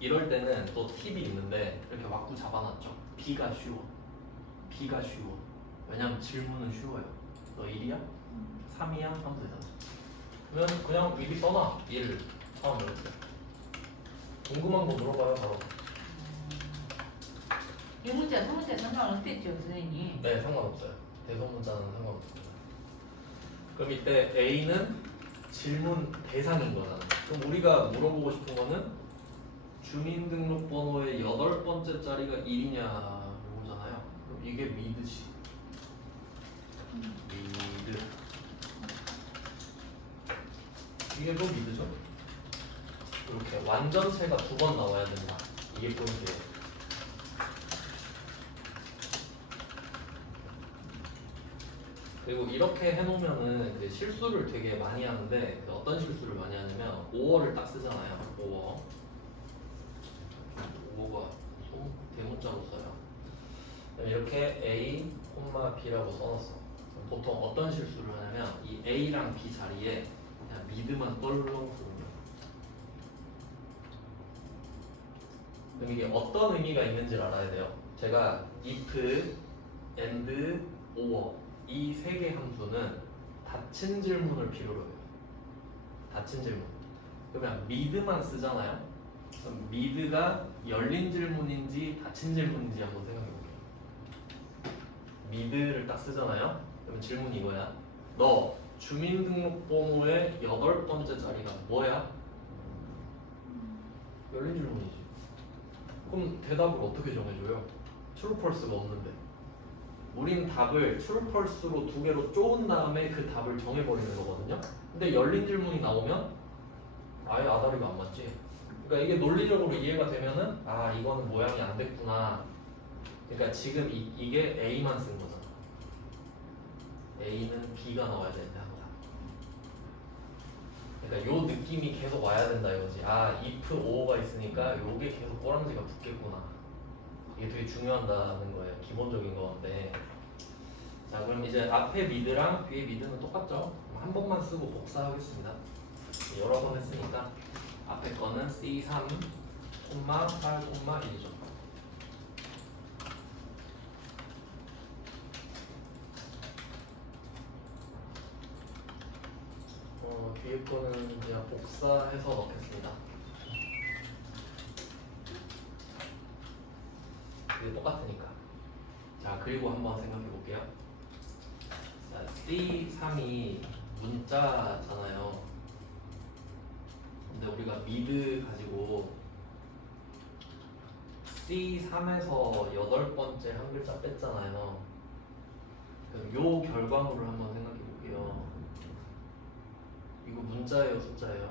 이럴 때는 또 팁이 있는데 이렇게 왁구 잡아놨죠. B가 쉬워. B가 쉬워. 왜냐면 질문은 쉬워요. 너 1이야? 3이야? 하면 되잖아. 그러면 그냥 미리 써놔. 1, 3 이렇게. 궁금한 거 물어봐요 바로. 이 문제, 두 문제 상관없겠죠, 선생님? 네, 상관없어요. 대소문자는 상관없습니다. 그럼 이때 A는 질문 대상인 거잖아. 그럼 우리가 물어보고 싶은 거는 주민등록번호의 8번째 자리가 1이냐 이거잖아요. 그럼 이게 미드지. 미드. 이게 또 미드죠? 이렇게 완전체가 두 번 나와야 된다. 이게 포인트예요. 그리고 이렇게 해놓으면은 그 실수를 되게 많이 하는데 그 어떤 실수를 많이 하냐면 5어를 딱 쓰잖아요. 5어. 문자로 써요. 이렇게 A, B라고 써놨어. 보통 어떤 실수를 하냐면 이 A랑 B 자리에 그냥 미드만 똘렁 쓰는 거야. 그럼 이게 어떤 의미가 있는지를 알아야 돼요. 제가 if, and, or 이 세 개 함수는 닫힌 질문을 필요로 해요. 닫힌 질문. 그러면 미드만 쓰잖아요. 그럼 미드가 열린 질문인지 닫힌 질문인지 한번 생각해 볼게요. 미드를 딱 쓰잖아요. 그러면 질문이 이거야. 너 주민등록번호의 8번째 자리가 뭐야? 열린 질문이지. 그럼 대답을 어떻게 정해줘요? true, false가 없는데. 우린 답을 true, false로 두 개로 쪼은 다음에 그 답을 정해버리는 거거든요. 근데 열린 질문이 나오면 아예 아다리가 안 맞지. 그러니까 이게 논리적으로 이해가 되면은 아 이거는 모양이 안 됐구나. 그러니까 지금 이게 A만 쓴 거잖아. A는 B가 나와야 되는데 항상. 그러니까 요 느낌이 계속 와야 된다 이거지. 아 if, or가 있으니까 요게 계속 꼬랑지가 붙겠구나. 이게 되게 중요하다는 거예요. 기본적인 건데. 자 그럼 이제 앞에 미드랑 뒤에 미드는 똑같죠? 한 번만 쓰고 복사하겠습니다. 여러 번 했으니까 앞에 거는 C3, 8, 1이죠. 뒤에 거는 그냥 복사해서 넣겠습니다. 이게 똑같으니까. 자 그리고 한번 생각해 볼게요. 자, C3이 문자잖아요. 근데 우리가 미드 가지고 C3에서 8번째 한 글자 뺐잖아요. 그럼 요 결과물을 한번 생각해 볼게요. 이거 문자예요, 숫자예요?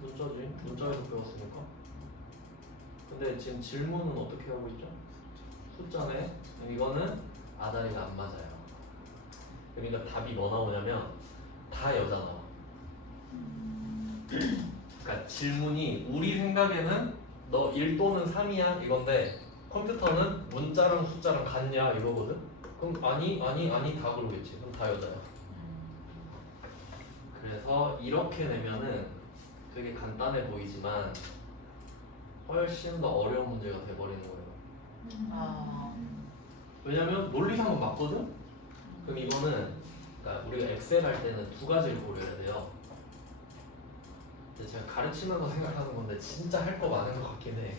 문자지. 문자에서 배웠으니까. 근데 지금 질문은 어떻게 하고 있죠? 숫자네. 그럼 이거는 아다리가 안 맞아요. 그러니까 답이 뭐 나오냐면 다 여잖아. 그러니까 질문이 우리 생각에는 너 1 또는 3이야 이건데 컴퓨터는 문자랑 숫자랑 같냐 이거거든. 그럼 아니 다 그러겠지. 그럼 다 여자야. 그래서 이렇게 내면은 되게 간단해 보이지만 훨씬 더 어려운 문제가 돼버리는 거예요. 아. 왜냐면 논리상은 맞거든? 그럼 이거는 그러니까 우리가 엑셀 할 때는 두 가지를 고려해야 돼요. 근데 제가 가르치면서 생각하는 건데 진짜 할 거 많은 것 같긴 해.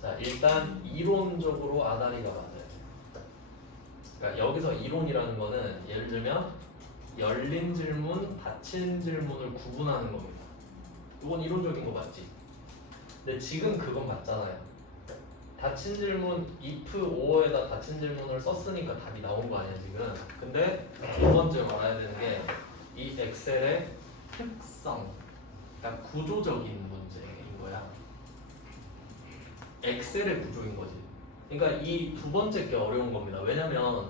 자 일단 이론적으로 아다리가 맞아요. 그러니까 여기서 이론이라는 거는 예를 들면 열린 질문, 닫힌 질문을 구분하는 겁니다. 이건 이론적인 거 맞지? 근데 지금 그건 맞잖아요. 닫힌 질문, if, or에다 닫힌 질문을 썼으니까 답이 나온 거 아니야 지금. 근데 두 번째 알아야 되는 게 이 엑셀의 특성, 그러니까 구조적인 문제인 거야. 엑셀의 구조인 거지. 그러니까 이 두 번째 게 어려운 겁니다. 왜냐면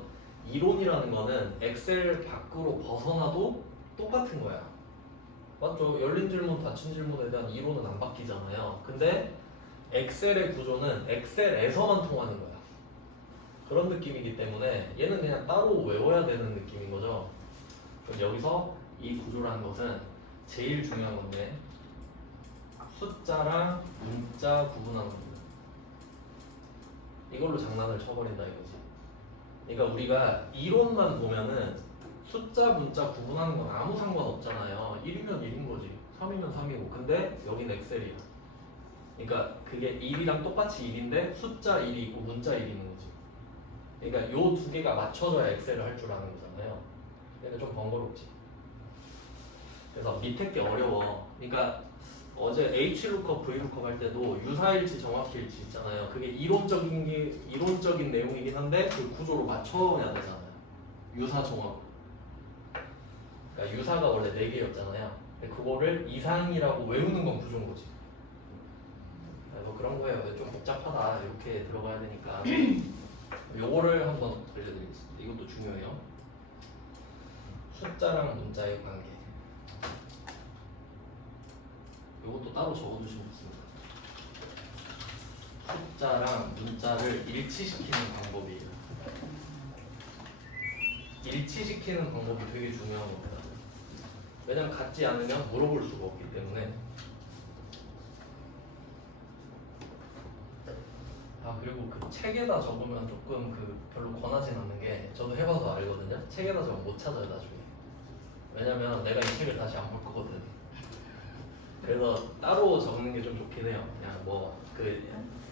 이론이라는 거는 엑셀 밖으로 벗어나도 똑같은 거야. 맞죠? 열린 질문, 닫힌 질문에 대한 이론은 안 바뀌잖아요. 근데 엑셀의 구조는 엑셀에서만 통하는 거야. 그런 느낌이기 때문에 얘는 그냥 따로 외워야 되는 느낌인 거죠. 그럼 여기서 이 구조라는 것은 제일 중요한 건데 숫자랑 문자 구분하는 겁니다. 이걸로 장난을 쳐버린다 이거지. 그러니까 우리가 이론만 보면은 숫자, 문자 구분하는 건 아무 상관없잖아요. 1이면 1인 거지. 3이면 3이고. 근데 여긴 엑셀이야. 그러니까 그게 1이랑 똑같이 1인데 숫자 1이 있고 문자 1이 있는 거지. 그러니까 요 두 개가 맞춰져야 엑셀을 할 줄 아는 거잖아요. 그러니까 좀 번거롭지. 그래서 밑에 게 어려워. 그러니까 어제 HLOOKUP, VLOOKUP 할 때도 유사일치, 정확일치 있잖아요. 그게 이론적인 내용이긴 한데 그 구조로 맞춰야 되잖아요. 유사, 정확. 그러니까 유사가 원래 4개였잖아요. 근데 그거를 이상이라고 외우는 건 구조인 거지. 뭐 그런 거예요. 좀 복잡하다. 이렇게 들어가야 되니까. 요거를 한번 알려드리겠습니다. 이것도 중요해요. 숫자랑 문자의 관계. 이것도 따로 적어두시면 좋습니다. 숫자랑 문자를 일치시키는 방법이에요. 일치시키는 방법이 되게 중요한 겁니다. 왜냐면 같지 않으면 물어볼 수가 없기 때문에. 아 그리고 그 책에다 적으면 조금 그 별로 권하진 않는 게 저도 해봐서 알거든요. 책에다 적으면 못 찾아요 나중에. 왜냐면 내가 이 책을 다시 안 볼 거거든. 그래서 따로 적는 게 좀 좋긴 해요. 그냥 뭐 그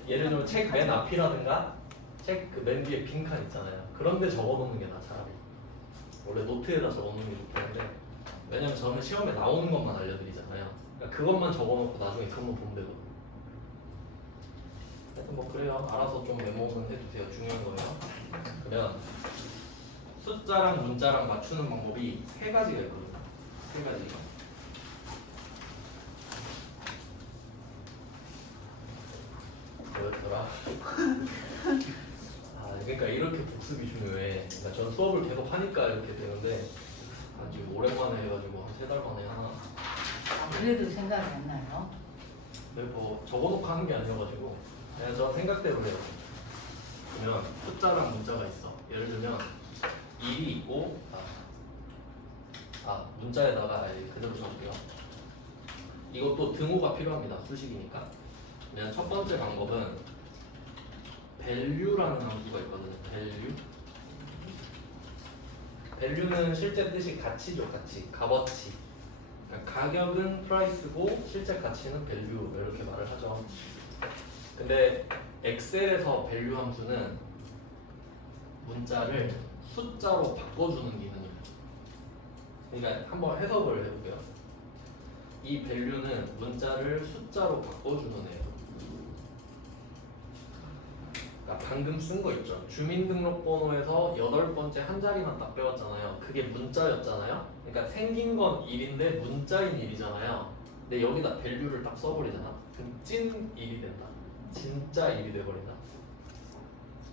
예를 들면 책 맨 앞이라든가 책 그 맨 뒤에 빈칸 있잖아요. 그런데 적어놓는 게 나 차라리. 원래 노트에다 적어놓는 게 좋긴 한데 왜냐면 저는 시험에 나오는 것만 알려드리잖아요. 그러니까 그것만 적어놓고 나중에 그것만 보면 되거든요. 하여튼 뭐 그래요. 알아서 좀 메모는 해두세요. 중요한 거예요. 그러면 숫자랑 문자랑 맞추는 방법이 세 가지가 있거든요. 세 가지가. 뭐였더라? 아 그러니까 이렇게 복습이 중요해. 그러니까 저는 수업을 계속 하니까 이렇게 되는데 지금 오랜만에 해가지고 한 3달 만에 하나. 그래도 생각이 안 나요? 뭐 적어놓고 하는 게 아니어가지고 그냥 저 생각대로 해요. 그러면 숫자랑 문자가 있어. 예를 들면 1이 있고 문자에다가 그대로 적을게요. 이것도 등호가 필요합니다. 수식이니까. 그러면 첫 번째 방법은 value라는 함수가 있거든요. value는 실제 뜻이 가치죠. 가치, 값어치. 그러니까 가격은 price고 실제 가치는 value 이렇게 말을 하죠. 근데 엑셀에서 value 함수는 문자를 숫자로 바꿔주는 기능이에요. 그러니까 한번 해석을 해볼게요. 이 value는 문자를 숫자로 바꿔주는 애예요. 그러니까 방금 쓴 거 있죠. 주민등록번호에서 8번째 한 자리만 딱 빼왔잖아요. 그게 문자였잖아요. 그러니까 생긴 건 1인데 문자인 1이잖아요. 근데 여기다 value를 딱 써버리잖아. 그럼 찐 1이 된다. 진짜 1이 돼버린다.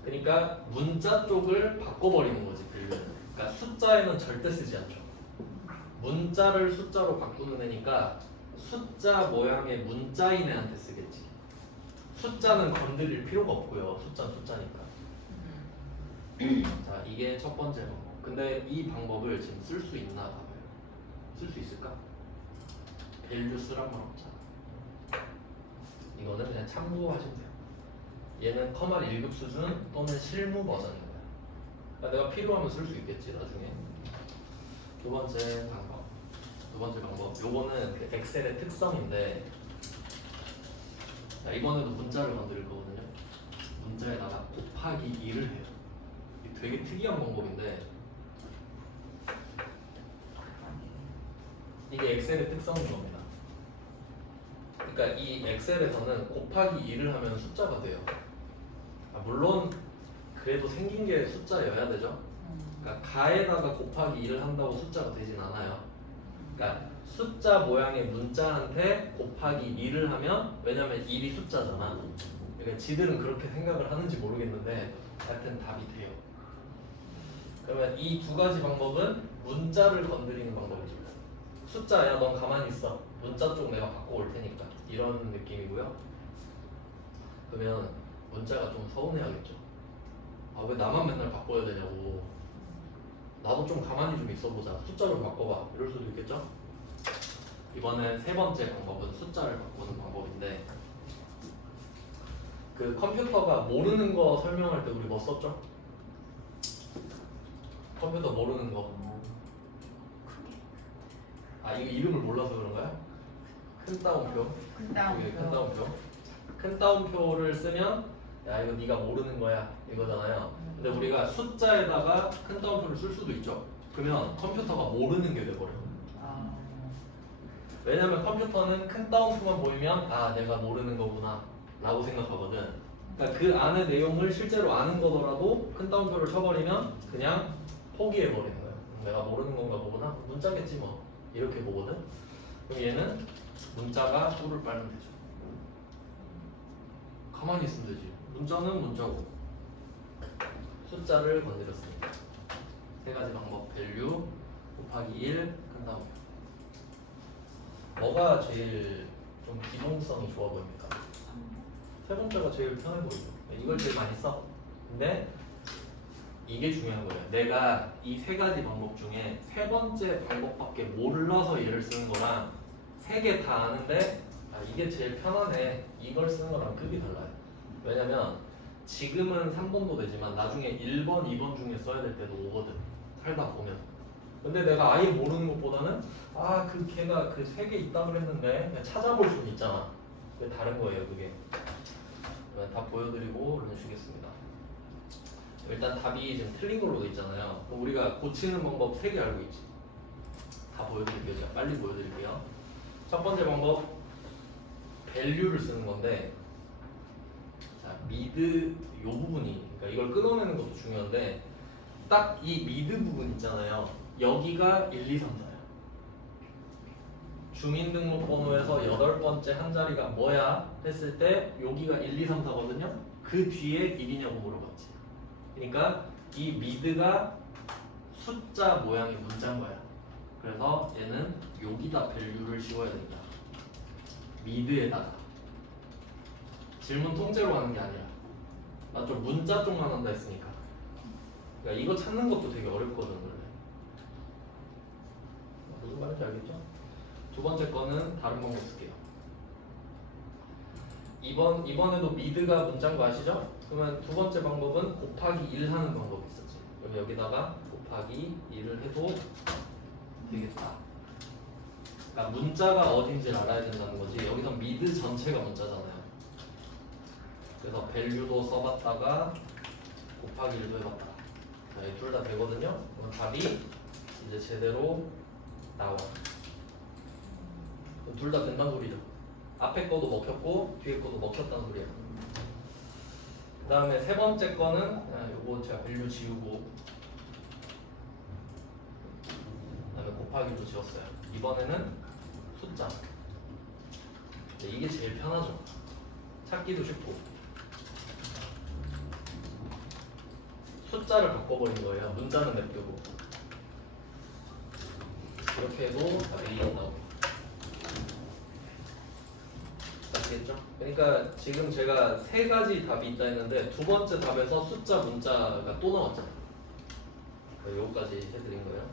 그러니까 문자 쪽을 바꿔버리는 거지 value는. 그러니까 숫자에는 절대 쓰지 않죠. 문자를 숫자로 바꾸는 애니까 숫자 모양의 문자인 애한테 쓰겠지. 숫자는 건드릴 필요가 없고요. 숫자는 숫자니까. 자, 이게 첫 번째 방법. 근데 이 방법을 지금 쓸 수 있나 봐요. 쓸 수 있을까? 밸류 쓰란 말 없잖아. 이거는 그냥 참고하시면 돼요. 얘는 커말 1급 수준 또는 실무 버전인 거야. 그러니까 내가 필요하면 쓸 수 있겠지 나중에. 두 번째 방법. 요거는 그 엑셀의 특성인데, 자, 이번에도 문자를 만들 거거든요. 문자에다가 곱하기 2를 해요. 이게 되게 특이한 방법인데, 이게 엑셀의 특성인 겁니다. 그러니까 이 엑셀에서는 곱하기 2를 하면 숫자가 돼요. 물론 그래도 생긴 게 숫자여야 되죠. 그러니까 가에다가 곱하기 2를 한다고 숫자가 되진 않아요. 그러니까 숫자 모양의 문자한테 곱하기 2를 하면, 왜냐면 1이 숫자잖아. 그러니까 지들은 그렇게 생각을 하는지 모르겠는데 하여튼 답이 돼요. 그러면 이 두 가지 방법은 문자를 건드리는 방법이죠. 숫자야 넌 가만히 있어. 문자 쪽 내가 바꿔올 테니까. 이런 느낌이고요. 그러면 문자가 좀 서운해하겠죠. 아 왜 나만 맨날 바꿔야 되냐고. 나도 좀 가만히 좀 있어보자. 숫자 좀 바꿔봐. 이럴 수도 있겠죠? 이번엔 세 번째 방법은 숫자를 바꾸는 방법인데, 그 컴퓨터가 모르는 거 설명할 때 우리 뭐 썼죠? 컴퓨터 모르는 거. 아 이거 이름을 몰라서 그런가요? 큰 따옴표. 큰 따옴표. 이게 큰 따옴표. 큰 따옴표를 쓰면 야 이거 네가 모르는 거야 이거잖아요. 근데 우리가 숫자에다가 큰 따옴표를 쓸 수도 있죠. 그러면 컴퓨터가 모르는 게 돼버려요. 왜냐면 컴퓨터는 큰 따옴표만 보이면 아 내가 모르는 거구나 라고 생각하거든. 그러니까 그 안의 내용을 실제로 아는 거더라도 큰 따옴표를 쳐버리면 그냥 포기해버리는 거예요. 내가 모르는 건가 보구나. 문자겠지 뭐 이렇게 보거든. 그럼 얘는 문자가 뿔을 빨면 되죠. 가만히 있으면 되지. 문자는 문자고 숫자를 건드렸습니다. 세 가지 방법. value 곱하기 1 큰 따옴표. 뭐가 제일 좀 기동성이 좋아 보입니까? 세 번째가 제일 편해 보이죠. 이걸 제일 많이 써. 근데 이게 중요한 거예요. 내가 이 세 가지 방법 중에 세 번째 방법밖에 몰라서 얘를 쓰는 거랑 세 개 다 아는데 이게 제일 편하네 이걸 쓰는 거랑 급이 달라요. 왜냐면 지금은 3번도 되지만 나중에 1번, 2번 중에 써야 될 때도 오거든. 살다 보면. 근데 내가 아예 모르는 것보다는 그 걔가 그 세 개 있다 그랬는데 그냥 찾아볼 수는 있잖아. 그게 다른 거예요 그게. 다 보여드리고 해주겠습니다. 일단 답이 지금 틀린 걸로 돼 있잖아요. 그럼 우리가 고치는 방법 3개 알고 있지. 다 보여드릴게요. 제가 빨리 보여드릴게요. 첫 번째 방법 value를 쓰는 건데, 자 mid 요 부분이, 그러니까 이걸 끊어내는 것도 중요한데 딱 이 mid 부분 있잖아요. 여기가 1, 2, 3, 4야. 주민등록번호에서 8번째 한 자리가 뭐야 했을 때 여기가 1, 2, 3, 4거든요. 그 뒤에 1이냐고 물어봤지. 그러니까 이 mid가 숫자 모양의 문자인 거야. 그래서 얘는 여기다 value를 씌워야 된다. mid에다가. 질문 통째로 하는 게 아니라. 맞죠? 문자 쪽만 한다 했으니까. 그러니까 이거 찾는 것도 되게 어렵거든 원래. 무슨 말인지 알겠죠? 두 번째 거는 다른 방법 쓸게요. 이번에도 mid가 문자인 거 아시죠? 그러면 두 번째 방법은 곱하기 1 하는 방법이 있었지. 그럼 여기다가 곱하기 1을 해도 되겠다. 그러니까 문자가 어딘지를 알아야 된다는 거지. 여기서 mid 전체가 문자잖아요. 그래서 value도 써봤다가 곱하기 1도 해봤다. 둘 다 되거든요. 그럼 답이 이제 제대로 나와. 둘 다 된다는 소리죠. 앞에 거도 먹혔고 뒤에 거도 먹혔다는 소리야. 그 다음에 세 번째 거는 요거 제가 value 지우고 그 다음에 곱하기도 지웠어요. 이번에는 숫자. 이게 제일 편하죠. 찾기도 쉽고. 숫자를 바꿔버린 거예요. 문자는 냅두고. 이렇게 해도 A가 나오고. 아시겠죠? 그러니까 지금 제가 세 가지 답이 있다 했는데 두 번째 답에서 숫자 문자가 또 나왔잖아요. 여기까지 해드린 거예요.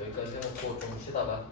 여기까지 해놓고 좀 쉬다가